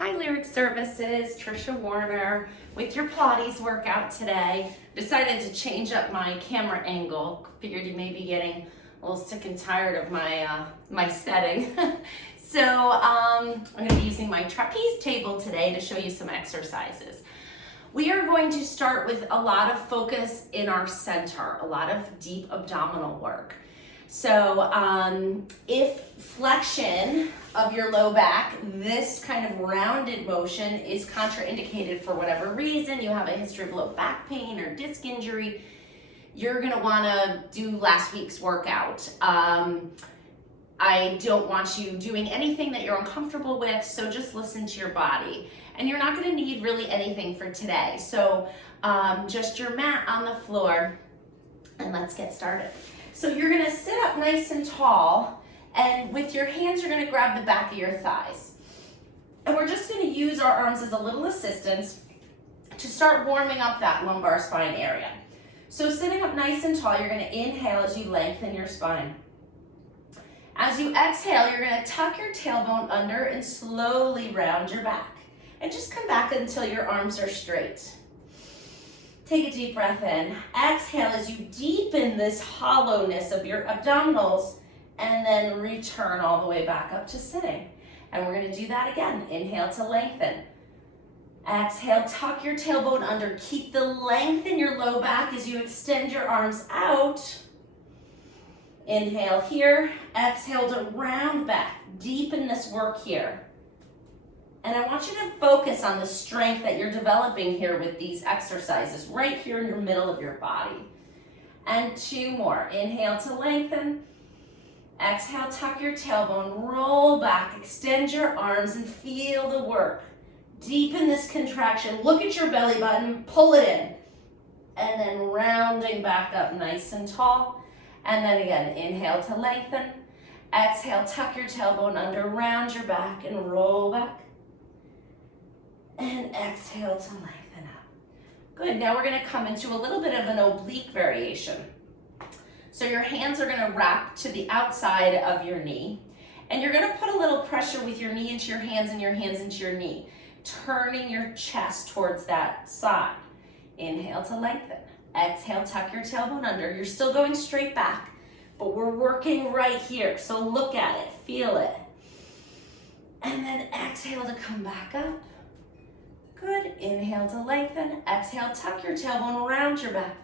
Hi Lyric Services, Trisha Warner with your Pilates workout today. Decided to change up my camera angle. Figured you may be getting a little sick and tired of my setting. So I'm going to be using my trapeze table today to show you some exercises. We are going to start with a lot of focus in our center, a lot of deep abdominal work. So if flexion of your low back, this kind of rounded motion is contraindicated for whatever reason, you have a history of low back pain or disc injury, you're gonna wanna do last week's workout. I don't want you doing anything that you're uncomfortable with, so just listen to your body. And you're not gonna need really anything for today. So just your mat on the floor, and let's get started. So you're gonna sit up nice and tall, and with your hands, you're gonna grab the back of your thighs. And we're just gonna use our arms as a little assistance to start warming up that lumbar spine area. So sitting up nice and tall, you're gonna inhale as you lengthen your spine. As you exhale, you're gonna tuck your tailbone under and slowly round your back. And just come back until your arms are straight. Take a deep breath in. Exhale as you deepen this hollowness of your abdominals, and then return all the way back up to sitting. And we're gonna do that again. Inhale to lengthen. Exhale, tuck your tailbone under. Keep the length in your low back as you extend your arms out. Inhale here. Exhale to round back. Deepen this work here. And I want you to focus on the strength that you're developing here with these exercises, right here in the middle of your body. And two more. Inhale to lengthen. Exhale, tuck your tailbone, roll back, extend your arms, and feel the work. Deepen this contraction. Look at your belly button, pull it in. And then rounding back up nice and tall. And then again, inhale to lengthen. Exhale, tuck your tailbone under, round your back, and roll back. And exhale to lengthen up. Good, now we're gonna come into a little bit of an oblique variation. So your hands are gonna wrap to the outside of your knee, and you're gonna put a little pressure with your knee into your hands and your hands into your knee, turning your chest towards that side. Inhale to lengthen. Exhale, tuck your tailbone under. You're still going straight back, but we're working right here. So look at it, feel it. And then exhale to come back up. Good, inhale to lengthen, exhale, tuck your tailbone around your back.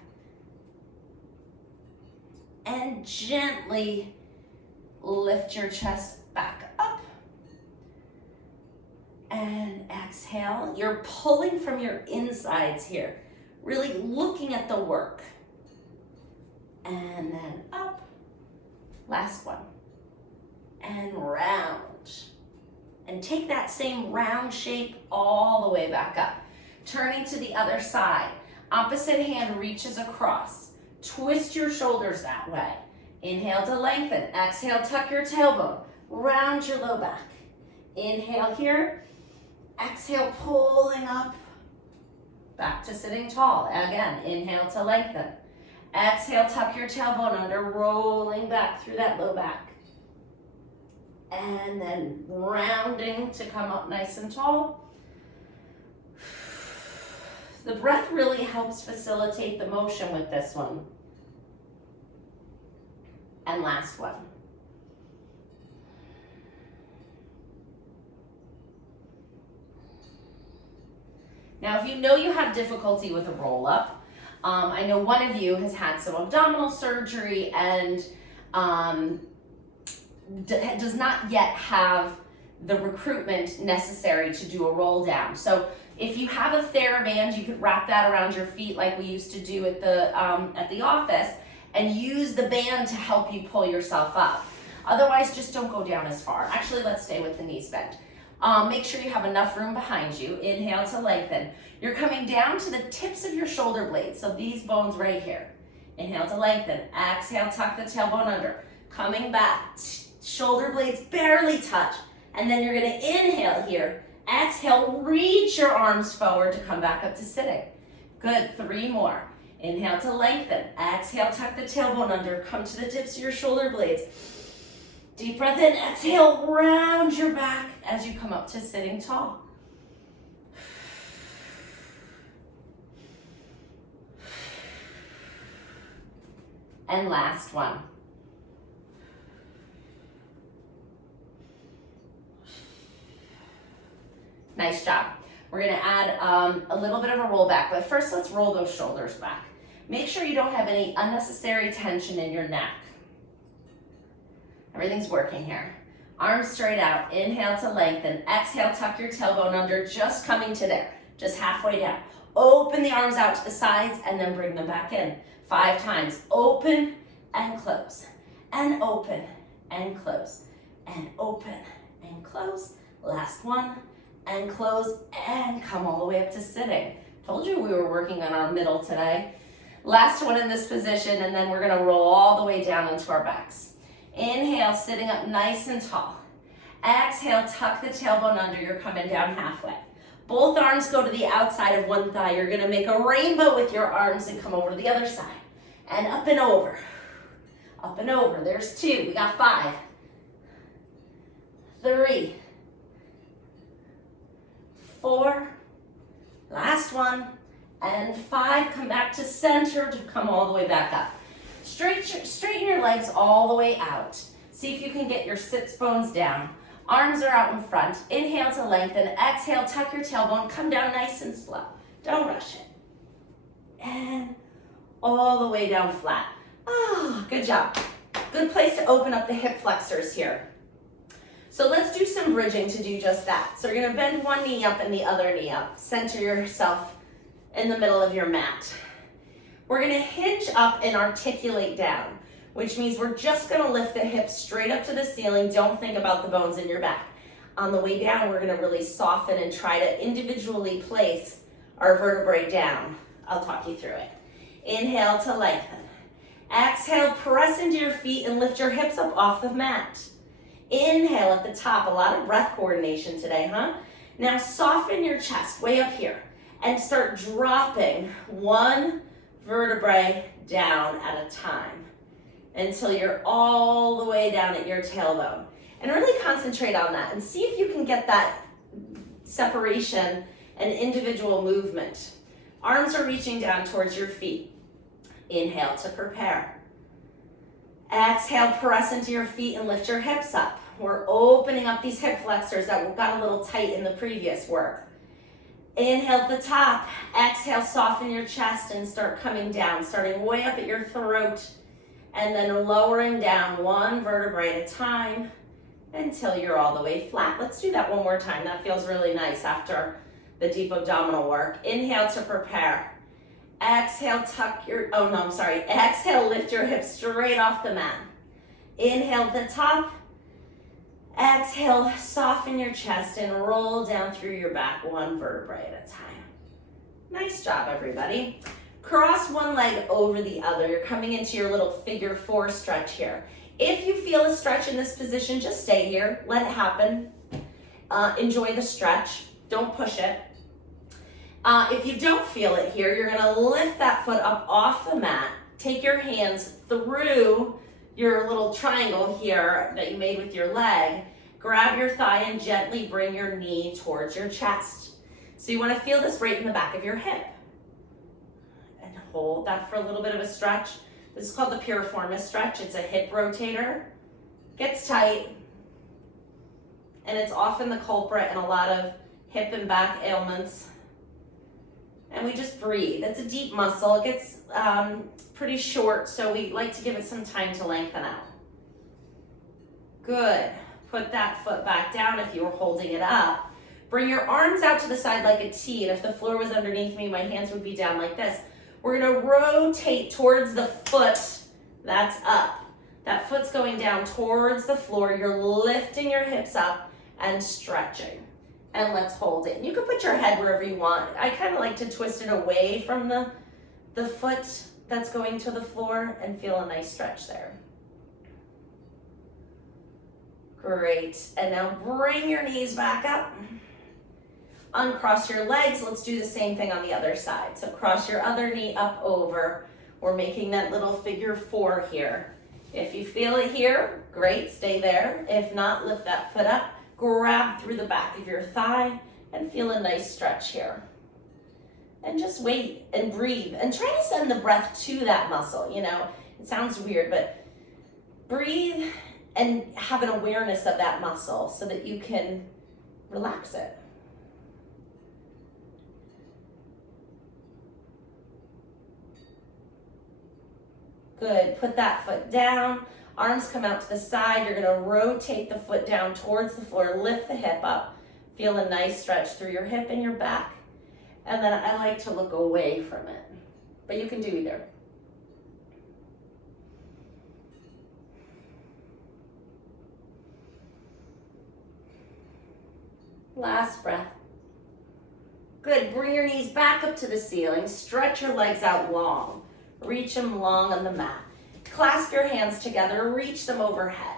And gently lift your chest back up. And exhale, you're pulling from your insides here, really looking at the work. And then up, last one, and round. And take that same round shape all the way back up. Turning to the other side. Opposite hand reaches across. Twist your shoulders that way. Inhale to lengthen. Exhale, tuck your tailbone. Round your low back. Inhale here. Exhale, pulling up. Back to sitting tall. Again, inhale to lengthen. Exhale, tuck your tailbone under, rolling back through that low back. And then rounding to come up nice and tall. The breath really helps facilitate the motion with this one. And last one. Now, if you know you have difficulty with a roll-up, I know one of you has had some abdominal surgery and does not yet have the recruitment necessary to do a roll down. So if you have a TheraBand, you could wrap that around your feet like we used to do at the office and use the band to help you pull yourself up. Otherwise, just don't go down as far. Actually, let's stay with the knees bent. Make sure you have enough room behind you. Inhale to lengthen. You're coming down to the tips of your shoulder blades, so these bones right here. Inhale to lengthen. Exhale, tuck the tailbone under. Coming back. Shoulder blades barely touch, and then you're gonna inhale here. Exhale, reach your arms forward to come back up to sitting. Good, 3 more. Inhale to lengthen. Exhale, tuck the tailbone under. Come to the tips of your shoulder blades. Deep breath in, exhale, round your back as you come up to sitting tall. and last one. Nice job. We're gonna add a little bit of a roll back, but first let's roll those shoulders back. Make sure you don't have any unnecessary tension in your neck. Everything's working here. Arms straight out, inhale to lengthen, exhale, tuck your tailbone under, just coming to there, just halfway down. Open the arms out to the sides and then bring them back in. 5 times, open and close, and open and close, and open and close. Last one, and close, and come all the way up to sitting. Told you we were working on our middle today. Last one in this position, and then we're gonna roll all the way down into our backs. Inhale, sitting up nice and tall. Exhale, tuck the tailbone under, you're coming down halfway. Both arms go to the outside of one thigh. You're gonna make a rainbow with your arms and come over to the other side. And up and over. Up and over, there's 2, we got 5. 3. 4. Last one. And 5, come back to center to come all the way back up. Straighten your legs all the way out. See if you can get your sits bones down. Arms are out in front. Inhale to lengthen. Exhale, tuck your tailbone. Come down nice and slow. Don't rush it. And all the way down flat. Oh, good job. Good place to open up the hip flexors here. So let's do some bridging to do just that. So you're gonna bend one knee up and the other knee up. Center yourself in the middle of your mat. We're gonna hinge up and articulate down, which means we're just gonna lift the hips straight up to the ceiling. Don't think about the bones in your back. On the way down, we're gonna really soften and try to individually place our vertebrae down. I'll talk you through it. Inhale to lengthen. Exhale, press into your feet and lift your hips up off the mat. Inhale at the top, a lot of breath coordination today, huh? Now soften your chest way up here and start dropping one vertebrae down at a time until you're all the way down at your tailbone. And really concentrate on that and see if you can get that separation and individual movement. Arms are reaching down towards your feet. Inhale to prepare. Exhale, press into your feet and lift your hips up. We're opening up these hip flexors that got a little tight in the previous work. Inhale at the top. Exhale, soften your chest and start coming down, starting way up at your throat and then lowering down one vertebrae at a time until you're all the way flat. Let's do that one more time. That feels really nice after the deep abdominal work. Inhale to prepare. Exhale, Exhale, lift your hips straight off the mat. Inhale at the top. Exhale, soften your chest and roll down through your back one vertebrae at a time. Nice job, everybody. Cross one leg over the other. You're coming into your little figure 4 stretch here. If you feel a stretch in this position, just stay here. Let it happen. Enjoy the stretch. Don't push it. If you don't feel it here, you're gonna lift that foot up off the mat. Take your hands through your little triangle here that you made with your leg. Grab your thigh and gently bring your knee towards your chest. So you wanna feel this right in the back of your hip. And hold that for a little bit of a stretch. This is called the piriformis stretch. It's a hip rotator. Gets tight. And it's often the culprit in a lot of hip and back ailments. And we just breathe. It's a deep muscle. It gets pretty short, so we like to give it some time to lengthen out. Good. Put that foot back down if you were holding it up. Bring your arms out to the side like a T, and if the floor was underneath me, my hands would be down like this. We're gonna rotate towards the foot that's up. That foot's going down towards the floor. You're lifting your hips up and stretching. And let's hold it. You can put your head wherever you want. I kind of like to twist it away from the foot that's going to the floor and feel a nice stretch there. Great. And now bring your knees back up. Uncross your legs. Let's do the same thing on the other side. So cross your other knee up over. We're making that little figure 4 here. If you feel it here, great, stay there. If not, lift that foot up. Grab through the back of your thigh and feel a nice stretch here. And just wait and breathe and try to send the breath to that muscle. You know, It sounds weird, but breathe and have an awareness of that muscle so that you can relax it. Good, put that foot down, arms come out to the side. You're gonna rotate the foot down towards the floor, lift the hip up. Feel a nice stretch through your hip and your back. And then I like to look away from it, but you can do either. Last breath. Good, bring your knees back up to the ceiling. Stretch your legs out long. Reach them long on the mat. Clasp your hands together, reach them overhead.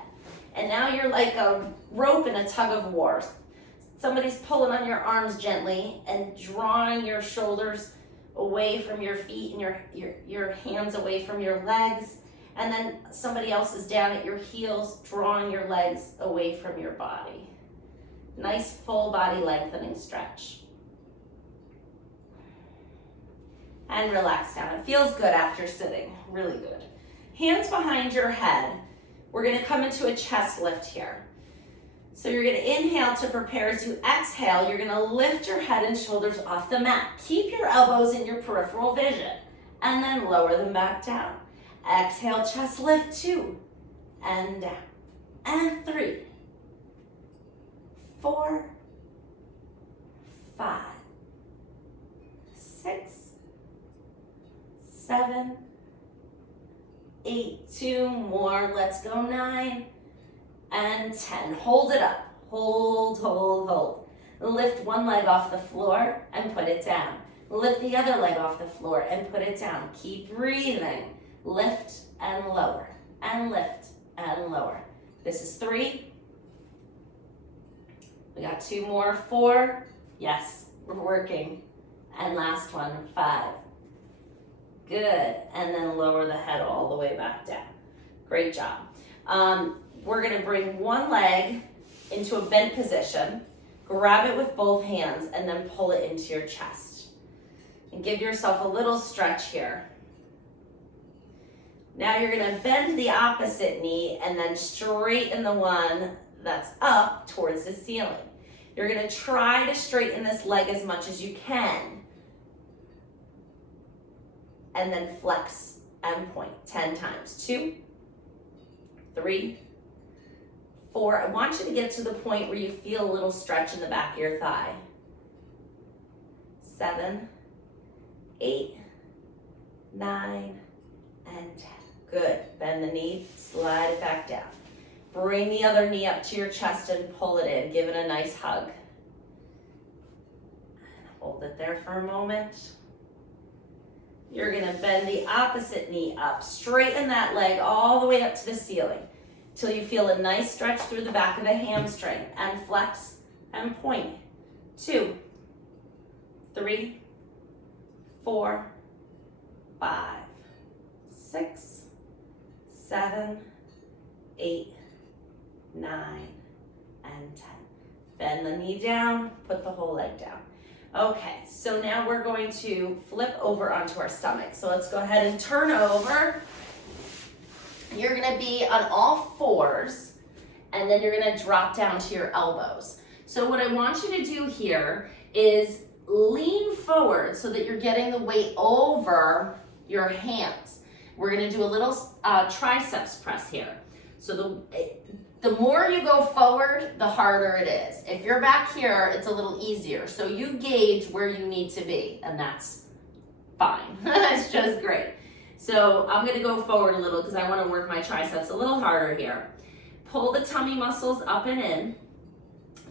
And now you're like a rope in a tug of war. Somebody's pulling on your arms gently and drawing your shoulders away from your feet and your hands away from your legs. And then somebody else is down at your heels, drawing your legs away from your body. Nice full body lengthening stretch. And relax down. It feels good after sitting, really good. Hands behind your head. We're gonna come into a chest lift here. So you're gonna inhale to prepare. As you exhale, you're gonna lift your head and shoulders off the mat. Keep your elbows in your peripheral vision, and then lower them back down. Exhale, chest lift, 2, and down, and 3, 4, 5, 6, 7, 8, 2 more, let's go, 9, and 10. Hold it up, hold, hold, hold. Lift one leg off the floor and put it down. Lift the other leg off the floor and put it down. Keep breathing. Lift and lower, and lift and lower. This is 3. We got 2 more, 4. Yes, we're working. And last one, 5. Good, and then lower the head all the way back down. Great job. We're gonna bring one leg into a bent position, grab it with both hands, and then pull it into your chest. And give yourself a little stretch here. Now you're gonna bend the opposite knee and then straighten the one that's up towards the ceiling. You're gonna try to straighten this leg as much as you can. And then flex and point 10 times. 2, 3, 4. I want you to get to the point where you feel a little stretch in the back of your thigh. 7, 8, 9, and 10. Good. Bend the knee, slide it back down. Bring the other knee up to your chest and pull it in. Give it a nice hug. Hold it there for a moment. You're gonna bend the opposite knee up. Straighten that leg all the way up to the ceiling till you feel a nice stretch through the back of the hamstring, and flex and point. 2, 3, 4, 5, 6, 7, 8, 9, and 10. Bend the knee down, put the whole leg down. Okay, so now we're going to flip over onto our stomach. So let's go ahead and turn over. You're gonna be on all 4s, and then you're gonna drop down to your elbows. So what I want you to do here is lean forward so that you're getting the weight over your hands. We're gonna do a little triceps press here. So the more you go forward, the harder it is. If you're back here, it's a little easier. So you gauge where you need to be, and that's fine. That's just great. So I'm gonna go forward a little because I wanna work my triceps a little harder here. Pull the tummy muscles up and in,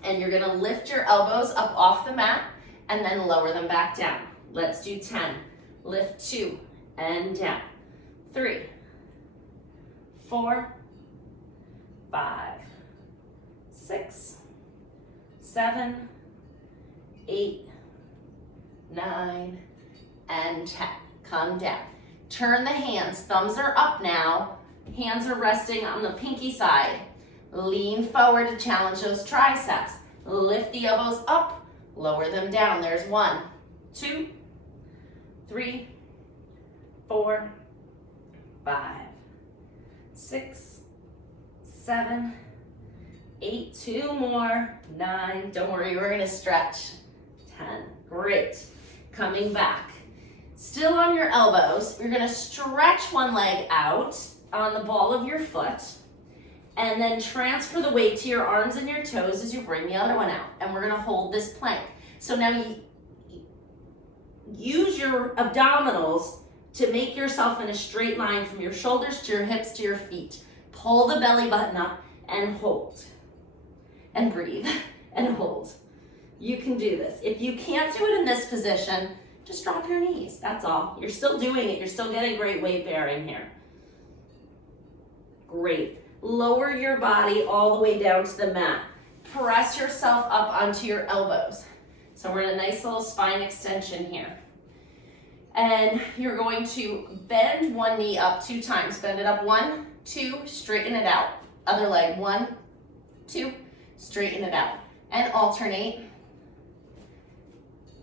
and you're gonna lift your elbows up off the mat and then lower them back down. Let's do 10. Lift 2 and down. 3, 4, 5, 6, 7, 8, 9, and 10. Come down. Turn the hands. Thumbs are up now. Hands are resting on the pinky side. Lean forward to challenge those triceps. Lift the elbows up. Lower them down. There's 1, 2, 3, 4, 5, 6, 7, 8, 2 more, 9, don't worry, we're gonna stretch, 10, great. Coming back, still on your elbows, you're gonna stretch one leg out on the ball of your foot, and then transfer the weight to your arms and your toes as you bring the other one out. And we're gonna hold this plank. So now you use your abdominals to make yourself in a straight line from your shoulders to your hips to your feet. Pull the belly button up and hold. And breathe and hold. You can do this. If you can't do it in this position, just drop your knees, that's all. You're still doing it, you're still getting great weight bearing here. Great. Lower your body all the way down to the mat. Press yourself up onto your elbows. So we're in a nice little spine extension here. And you're going to bend one knee up 2 times. Bend it up, 1, 2, straighten it out. Other leg, 1, 2, straighten it out. And alternate.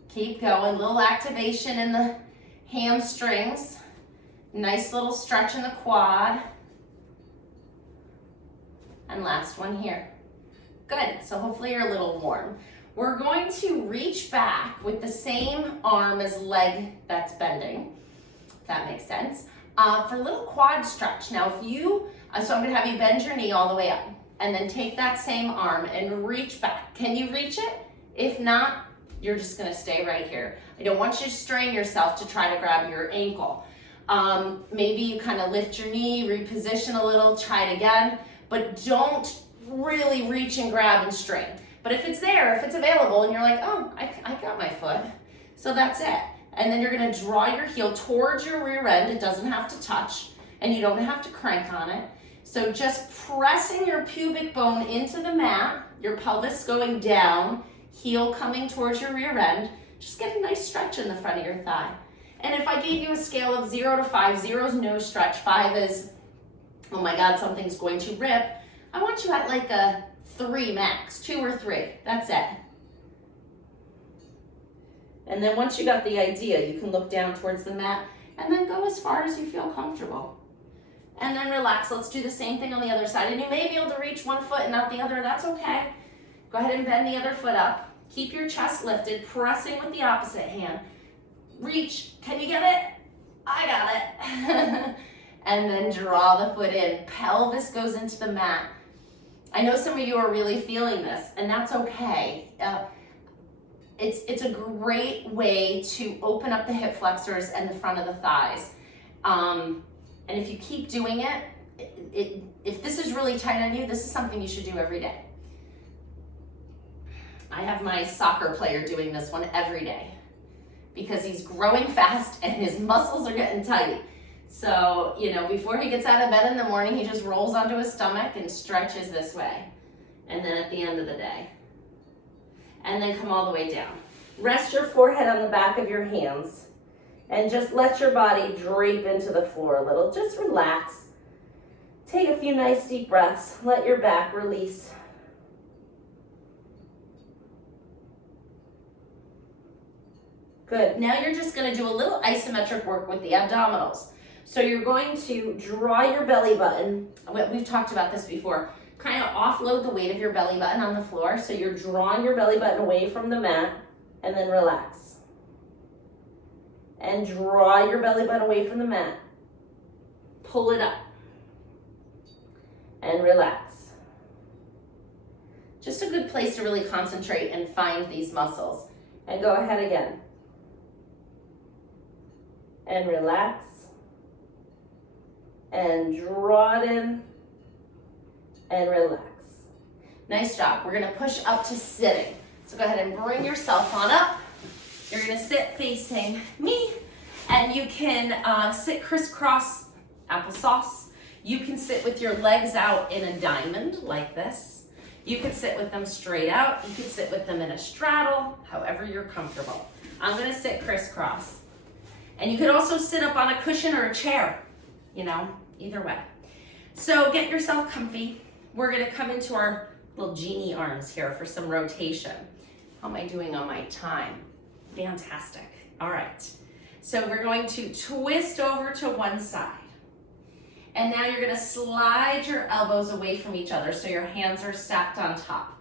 Keep going, little activation in the hamstrings. Nice little stretch in the quad. And last one here. Good, so hopefully you're a little warm. We're going to reach back with the same arm as leg that's bending, if that makes sense, for a little quad stretch. Now if you, so I'm gonna have you bend your knee all the way up and then take that same arm and reach back. Can you reach it? If not, you're just gonna stay right here. I don't want you to strain yourself to try to grab your ankle. Maybe you kind of lift your knee, reposition a little, try it again, but don't really reach and grab and strain. But if it's there, if it's available, and you're like, oh, I got my foot, so that's it. And then you're gonna draw your heel towards your rear end. It doesn't have to touch, and you don't have to crank on it. So just pressing your pubic bone into the mat, your pelvis going down, heel coming towards your rear end, just get a nice stretch in the front of your thigh. And if I gave you a scale of 0 to 5, 0 is no stretch, 5 is, oh my God, something's going to rip, I want you at like a 3 max, 2 or 3, that's it. And then once you got the idea, you can look down towards the mat and then go as far as you feel comfortable. And then relax, let's do the same thing on the other side. And you may be able to reach one foot and not the other, that's okay. Go ahead and bend the other foot up. Keep your chest lifted, pressing with the opposite hand. Reach, can you get it? I got it. And then draw the foot in. Pelvis goes into the mat. I know some of you are really feeling this, and that's okay. It's a great way to open up the hip flexors and the front of the thighs. And if you keep doing it, if this is really tight on you, this is something you should do every day. I have my soccer player doing this one every day because he's growing fast and his muscles are getting tight. So, you know, before he gets out of bed in the morning, he just rolls onto his stomach and stretches this way. And then at the end of the day. And then come all the way down. Rest your forehead on the back of your hands and just let your body drape into the floor a little. Just relax. Take a few nice deep breaths. Let your back release. Good. Now you're just going to do a little isometric work with the abdominals. So you're going to draw your belly button. We've talked about this before. Kind of offload the weight of your belly button on the floor. So you're drawing your belly button away from the mat and then relax. And draw your belly button away from the mat. Pull it up. And relax. Just a good place to really concentrate and find these muscles. And go ahead again. And relax. And draw it in. And relax. Nice job. We're going to push up to sitting. So go ahead and bring yourself on up. You're going to sit facing me. And you can sit crisscross applesauce. You can sit with your legs out in a diamond like this. You could sit with them straight out. You could sit with them in a straddle, however you're comfortable. I'm going to sit crisscross. And you could also sit up on a cushion or a chair, you know, either way. So get yourself comfy. We're going to come into our little genie arms here for some rotation. How am I doing on my time? Fantastic. All right. So we're going to twist over to one side. And now you're gonna slide your elbows away from each other so your hands are stacked on top.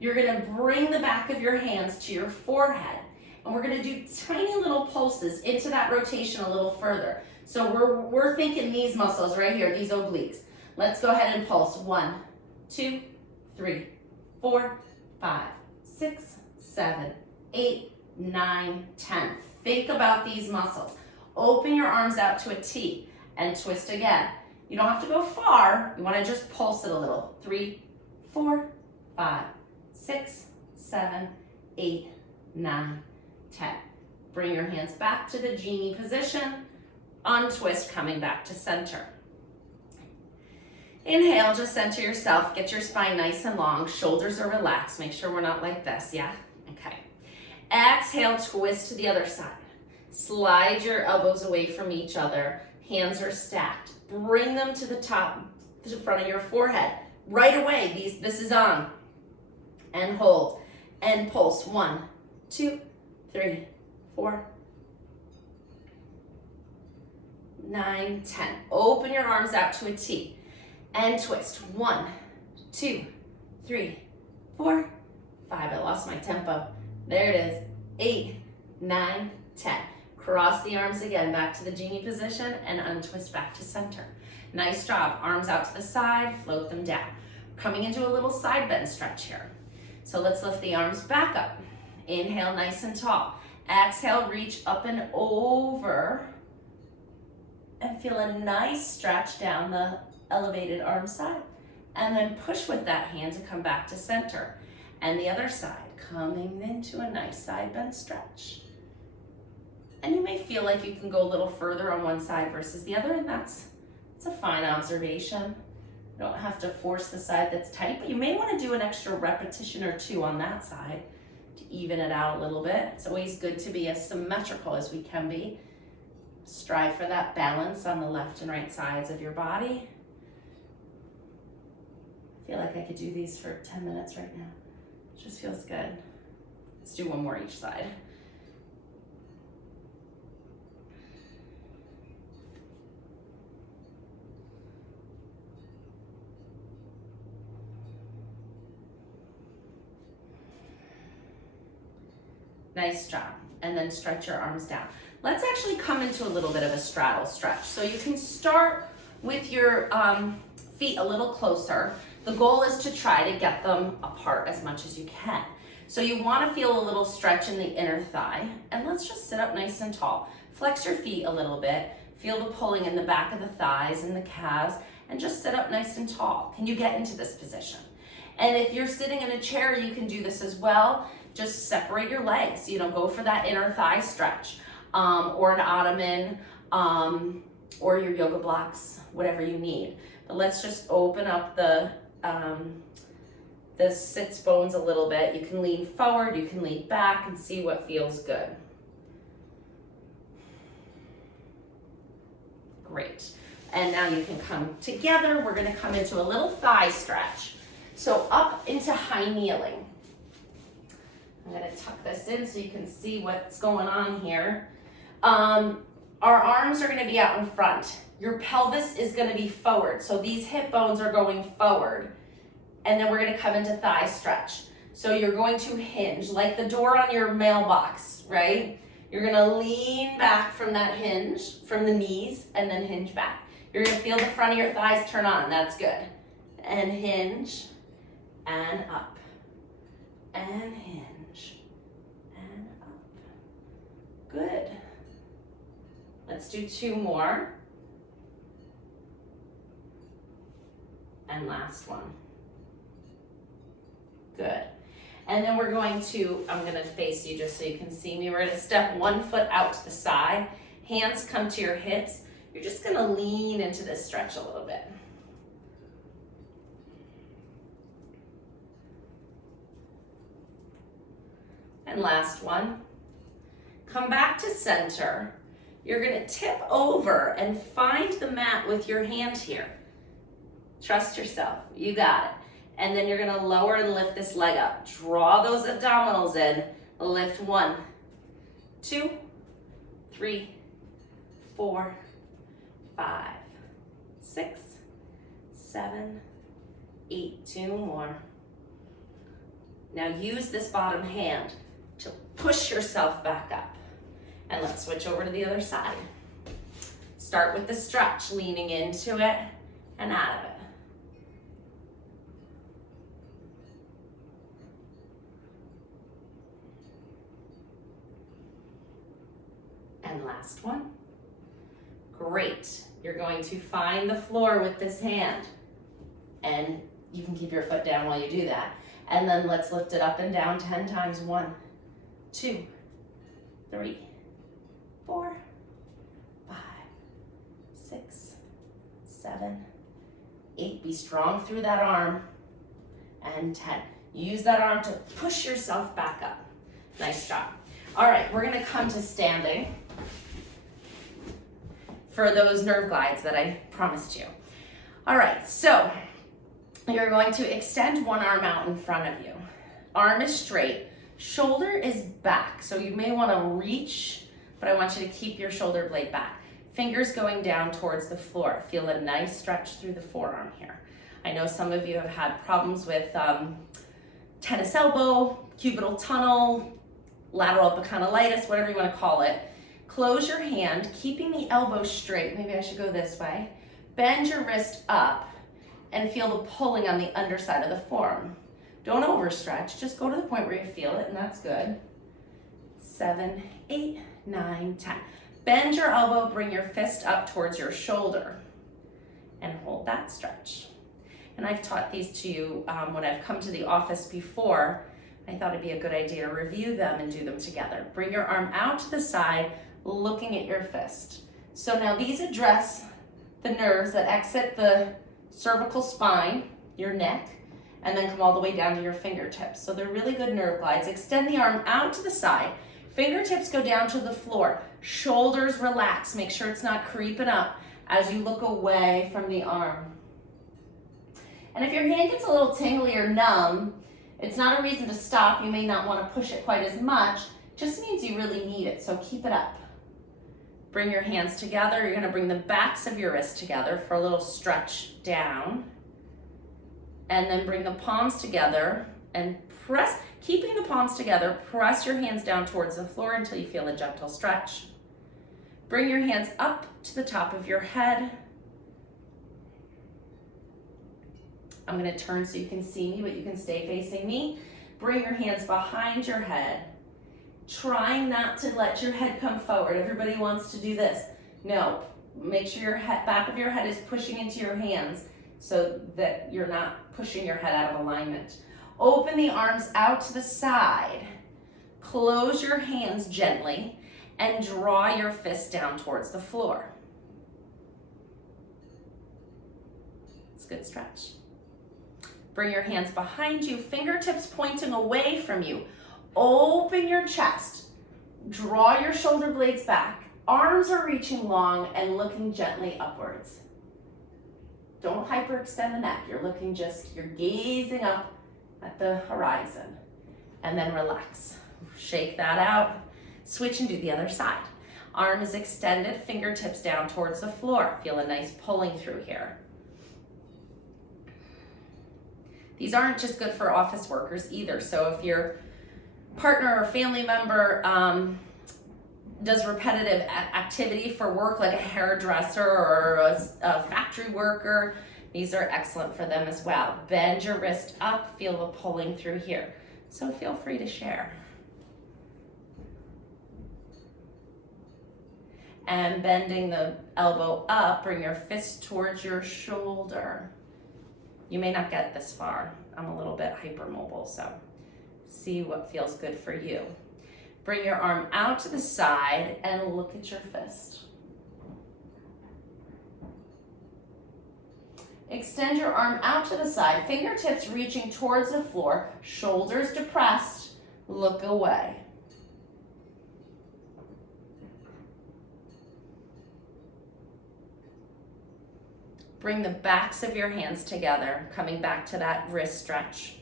You're gonna bring the back of your hands to your forehead. And we're gonna do tiny little pulses into that rotation a little further. So we're thinking these muscles right here, these obliques. Let's go ahead and pulse. 1, 2, 3, 4, 5, 6, 7, 8, 9, 10. Think about these muscles. Open your arms out to a T and twist again. You don't have to go far. You want to just pulse it a little. 3, 4, 5, 6, 7, 8, 9, 10. Bring your hands back to the genie position. Untwist, coming back to center. Inhale, just center yourself. Get your spine nice and long. Shoulders are relaxed. Make sure we're not like this, yeah? Okay. Exhale, twist to the other side. Slide your elbows away from each other. Hands are stacked. Bring them to the top, to the front of your forehead. Right away, this is on. And hold. And pulse. 1, 2, 3, 4, 9, 10. Open your arms out to a T. And twist. 1, 2, 3, 4, 5. I lost my tempo. There it is. 8, 9, 10. Cross the arms again back to the genie position and untwist back to center. Nice job. Arms out to the side, float them down. Coming into a little side bend stretch here. So let's lift the arms back up. Inhale, nice and tall. Exhale, reach up and over. And feel a nice stretch down the elevated arm side. And then push with that hand to come back to center. And the other side, coming into a nice side bend stretch. And you may feel like you can go a little further on one side versus the other, and that's a fine observation. You don't have to force the side that's tight, but you may want to do an extra repetition or 2 on that side to even it out a little bit. It's always good to be as symmetrical as we can be. Strive for that balance on the left and right sides of your body. I feel like I could do these for 10 minutes right now. It just feels good. Let's do one more each side. Nice job. And then stretch your arms down. Let's actually come into a little bit of a straddle stretch. So you can start with your feet a little closer. The goal is to try to get them apart as much as you can. So you want to feel a little stretch in the inner thigh. And let's just sit up nice and tall. Flex your feet a little bit. Feel the pulling in the back of the thighs and the calves. And just sit up nice and tall. Can you get into this position? And if you're sitting in a chair, you can do this as well. Just separate your legs, go for that inner thigh stretch, or an ottoman, or your yoga blocks, whatever you need. But let's just open up the sits bones a little bit. You can lean forward, you can lean back and see what feels good. Great. And now you can come together. We're gonna come into a little thigh stretch. So up into high kneeling. I'm going to tuck this in so you can see what's going on here. Our arms are going to be out in front. Your pelvis is going to be forward. So these hip bones are going forward. And then we're going to come into thigh stretch. So you're going to hinge like the door on your mailbox, right? You're going to lean back from that hinge, from the knees, and then hinge back. You're going to feel the front of your thighs turn on. That's good. And hinge, and up, and hinge. And up. Good. Let's do 2 more. And last one. Good. And then we're going to, I'm going to face you just so you can see me. We're going to step 1 foot out to the side. Hands come to your hips. You're just going to lean into this stretch a little bit. And last one. Come back to center. You're going to tip over and find the mat with your hand here. Trust yourself. You got it. And then you're going to lower and lift this leg up. Draw those abdominals in. Lift 1, 2, 3, 4, 5, 6, 7, 8. 2 more. Now use this bottom hand to push yourself back up. And let's switch over to the other side. Start with the stretch, leaning into it and out of it. And last one. Great. You're going to find the floor with this hand. And you can keep your foot down while you do that. And then let's lift it up and down 10 times. 1, 2, 3, 4, 5, 6, 7, 8. Be strong through that arm. And 10. Use that arm to push yourself back up. Nice job. All right, we're gonna come to standing for those nerve glides that I promised you. All right, so you're going to extend one arm out in front of you. Arm is straight, shoulder is back. So you may wanna reach, but I want you to keep your shoulder blade back. Fingers going down towards the floor. Feel a nice stretch through the forearm here. I know some of you have had problems with tennis elbow, cubital tunnel, lateral epicondylitis, whatever you wanna call it. Close your hand, keeping the elbow straight. Maybe I should go this way. Bend your wrist up and feel the pulling on the underside of the forearm. Don't overstretch, just go to the point where you feel it, and that's good. 7, 8, 9, 10. Bend your elbow, bring your fist up towards your shoulder, and hold that stretch. And I've taught these to you when I've come to the office before. I thought it'd be a good idea to review them and do them together. Bring your arm out to the side, looking at your fist. So now these address the nerves that exit the cervical spine, your neck, and then come all the way down to your fingertips. So they're really good nerve glides. Extend the arm out to the side. Fingertips go down to the floor. Shoulders relax. Make sure it's not creeping up as you look away from the arm. And if your hand gets a little tingly or numb, it's not a reason to stop. You may not want to push it quite as much. Just means you really need it, so keep it up. Bring your hands together. You're going to bring the backs of your wrists together for a little stretch down. And then bring the palms together and press, keeping the palms together, press your hands down towards the floor until you feel a gentle stretch. Bring your hands up to the top of your head. I'm going to turn so you can see me, but you can stay facing me. Bring your hands behind your head. Trying not to let your head come forward. Everybody wants to do this. No, make sure your head, back of your head is pushing into your hands so that you're not pushing your head out of alignment. Open the arms out to the side. Close your hands gently and draw your fist down towards the floor. It's a good stretch. Bring your hands behind you, fingertips pointing away from you. Open your chest. Draw your shoulder blades back. Arms are reaching long and looking gently upwards. Don't hyperextend the neck. You're gazing up at the horizon. And then relax. Shake that out. Switch and do the other side. Arm is extended, fingertips down towards the floor. Feel a nice pulling through here. These aren't just good for office workers either. So if your partner or family member does repetitive activity for work, like a hairdresser or a factory worker, these are excellent for them as well. Bend your wrist up, feel the pulling through here. So feel free to share. And bending the elbow up, bring your fist towards your shoulder. You may not get this far. I'm a little bit hypermobile, so see what feels good for you. Bring your arm out to the side and look at your fist. Extend your arm out to the side, fingertips reaching towards the floor, shoulders depressed, look away. Bring the backs of your hands together, coming back to that wrist stretch.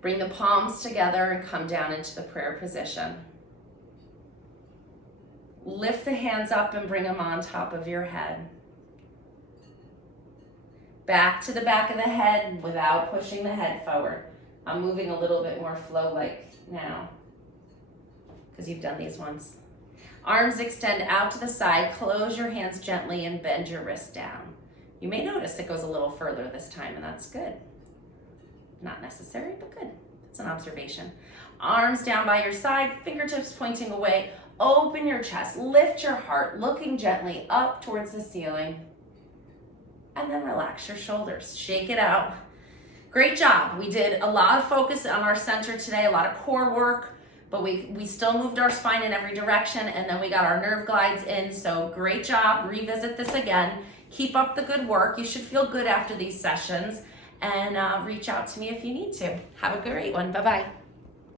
Bring the palms together and come down into the prayer position. Lift the hands up and bring them on top of your head. Back to the back of the head without pushing the head forward. I'm moving a little bit more flow-like now because you've done these once. Arms extend out to the side, close your hands gently and bend your wrist down. You may notice it goes a little further this time, and that's good. Not necessary, but good. It's an observation. Arms down by your side, fingertips pointing away. Open your chest, lift your heart, looking gently up towards the ceiling. And then relax your shoulders, shake it out. Great job. We did a lot of focus on our center today, a lot of core work, but we still moved our spine in every direction, and then we got our nerve glides in, so great job. Revisit this again. Keep up the good work. You should feel good after these sessions, and reach out to me if you need to. Have a great one. Bye-bye.